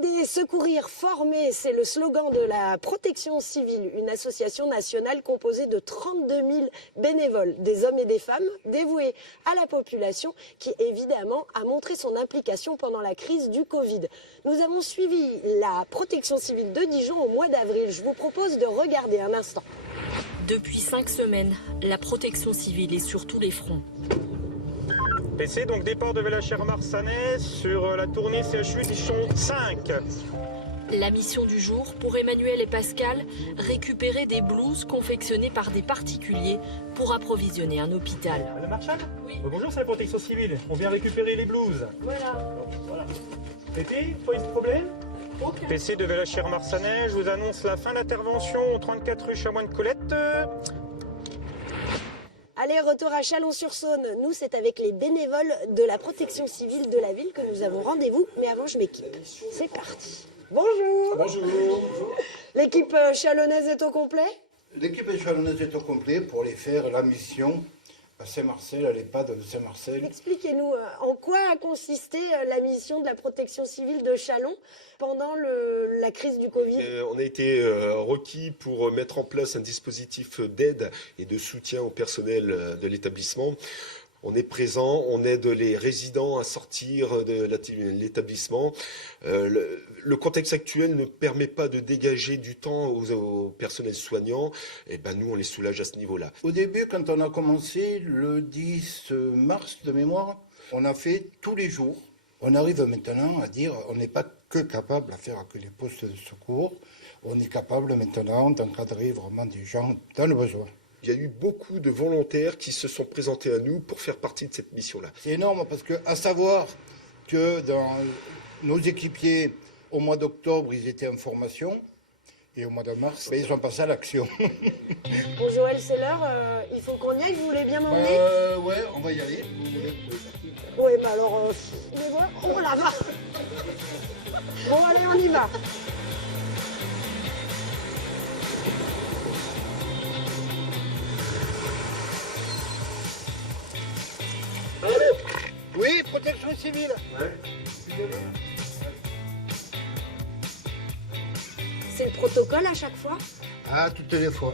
Aider, secourir, former, c'est le slogan de la Protection civile, une association nationale composée de 32 000 bénévoles, des hommes et des femmes dévoués à la population qui évidemment a montré son implication pendant la crise du Covid. Nous avons suivi la Protection civile de Dijon au mois d'avril. Je vous propose de regarder un instant. Depuis 5 semaines, la Protection civile est sur tous les fronts. PC, donc départ de Villachère-Marsanais sur la tournée CHU Dijon 5. La mission du jour, pour Emmanuel et Pascal, récupérer des blouses confectionnées par des particuliers pour approvisionner un hôpital. Madame Marchal ? Oui. Bonjour, c'est la Protection civile. On vient récupérer les blouses. Voilà. PC, pas de problème ? Aucun. PC de Villachère-Marsanais, je vous annonce la fin d'intervention au 34 rue Chamoine-Colette. Allez, retour à Chalon-sur-Saône. Nous, c'est avec les bénévoles de la Protection civile de la ville que nous avons rendez-vous. Mais avant, je m'équipe. C'est parti. Bonjour. Bonjour. L'équipe chalonnaise est au complet ? L'équipe chalonnaise est au complet pour aller faire la mission à Saint-Marcel, à l'EHPAD de Saint-Marcel. Expliquez-nous en quoi a consisté la mission de la Protection civile de Chalon pendant la crise du Covid. On a été requis pour mettre en place un dispositif d'aide et de soutien au personnel de l'établissement. On est présent, on aide les résidents à sortir de l'établissement. Le contexte actuel ne permet pas de dégager du temps au personnel soignant. Et ben nous, on les soulage à ce niveau-là. Au début, quand on a commencé le 10 mars de mémoire, on a fait tous les jours. On arrive maintenant à dire on n'est pas que capable à faire que les postes de secours. On est capable maintenant d'encadrer vraiment des gens dans le besoin. Il y a eu beaucoup de volontaires qui se sont présentés à nous pour faire partie de cette mission-là. C'est énorme parce que, à savoir que dans nos équipiers, au mois d'octobre, ils étaient en formation et au mois de mars, ils sont passés à l'action. Bon, Joël, c'est l'heure. Il faut qu'on y aille. Vous voulez bien m'emmener Ouais, on va y aller. Oui, mais alors, mais voilà. Oh là là. Bon, allez, on y va. Oui, protection civile. C'est le protocole à chaque fois ? Ah, toutes les fois.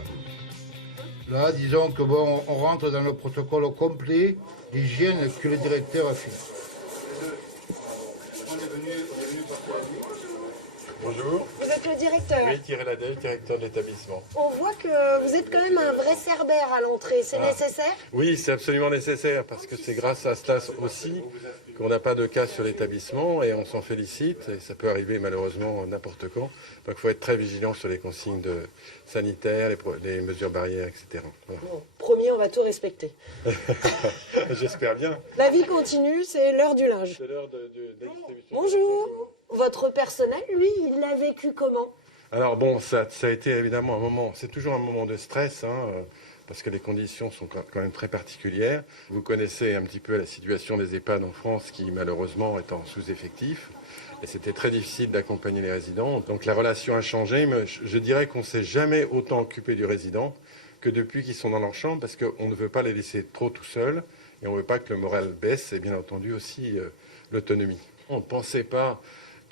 Là, disons que bon, on rentre dans le protocole complet d'hygiène que le directeur a fait. On est venu porter la vie. Bonjour, Vous êtes le directeur. oui, Thierry Ladel, directeur de l'établissement. On voit que vous êtes quand même un vrai cerbère à l'entrée. C'est nécessaire ? Oui, c'est absolument nécessaire parce que c'est grâce à Stas aussi qu'on n'a pas de cas sur l'établissement et on s'en félicite et ça peut arriver malheureusement n'importe quand. Donc il faut être très vigilant sur les consignes sanitaires, les mesures barrières, etc. Voilà. Bon, promis, on va tout respecter. J'espère bien. La vie continue, c'est l'heure du linge. C'est l'heure de distribution. Bonjour. Votre personnel, lui, il l'a vécu comment ? Alors bon, ça a été évidemment un moment, c'est toujours un moment de stress, parce que les conditions sont quand même très particulières. Vous connaissez un petit peu la situation des EHPAD en France qui malheureusement est en sous-effectif. Et c'était très difficile d'accompagner les résidents. Donc la relation a changé, mais je dirais qu'on ne s'est jamais autant occupé du résident que depuis qu'ils sont dans leur chambre, parce qu'on ne veut pas les laisser trop tout seuls et on ne veut pas que le moral baisse et bien entendu aussi l'autonomie. On ne pensait pas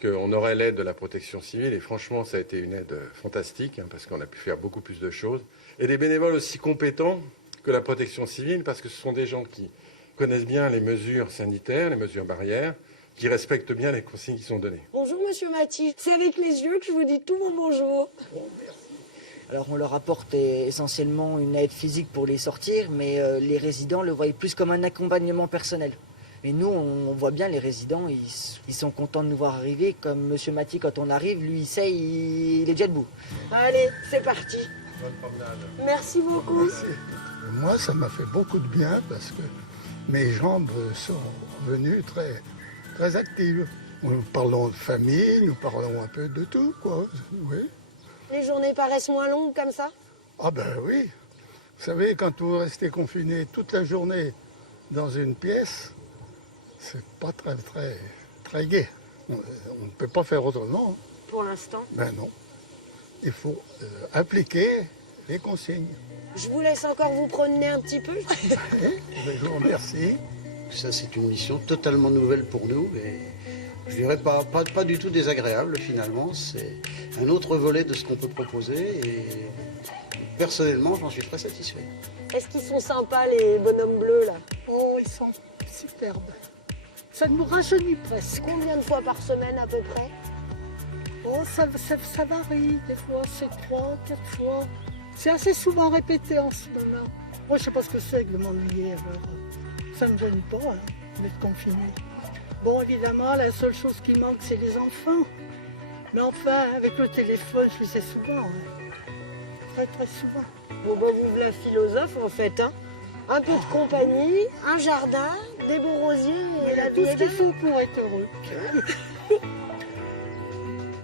qu'on aurait l'aide de la protection civile et franchement ça a été une aide fantastique parce qu'on a pu faire beaucoup plus de choses. Et des bénévoles aussi compétents que la protection civile parce que ce sont des gens qui connaissent bien les mesures sanitaires, les mesures barrières, qui respectent bien les consignes qui sont données. Bonjour Monsieur Maty, c'est avec les yeux que je vous dis tout mon bonjour. Alors on leur apporte essentiellement une aide physique pour les sortir, mais les résidents le voient plus comme un accompagnement personnel. Mais nous, on voit bien les résidents, ils sont contents de nous voir arriver. Comme Monsieur Maty, quand on arrive, lui, il sait, il est déjà debout. Allez, c'est parti. Merci beaucoup. Merci. Moi, ça m'a fait beaucoup de bien parce que mes jambes sont venues très, très actives. Nous parlons de famille, nous parlons un peu de tout, quoi. Oui. Les journées paraissent moins longues comme ça ? Ah ben oui. Vous savez, quand vous restez confiné toute la journée dans une pièce, c'est pas très gai. On ne peut pas faire autrement. Pour l'instant. Ben non. Il faut appliquer les consignes. Je vous laisse encore vous promener un petit peu. Je vous remercie. Ça, c'est une mission totalement nouvelle pour nous et je dirais pas du tout désagréable finalement. C'est un autre volet de ce qu'on peut proposer et personnellement, j'en suis très satisfait. Est-ce qu'ils sont sympas, les bonhommes bleus, là? Oh, ils sont superbes. Ça nous rajeunit presque. Combien de fois par semaine, à peu près? Oh, ça varie. Des fois, c'est 3, 4 fois. C'est assez souvent répété en ce moment. Moi, je ne sais pas ce que c'est que de m'ennuyer. Alors, ça ne me gêne pas d'être confiné. Bon, évidemment, la seule chose qui manque, c'est les enfants. Mais enfin, avec le téléphone, je les ai souvent. Très, très souvent. Bon, bah, vous la philosophe, en fait, hein. Un peu de compagnie, un jardin, des beaux rosiers et la vie tout ce est qu'il belle. faut pour être heureux.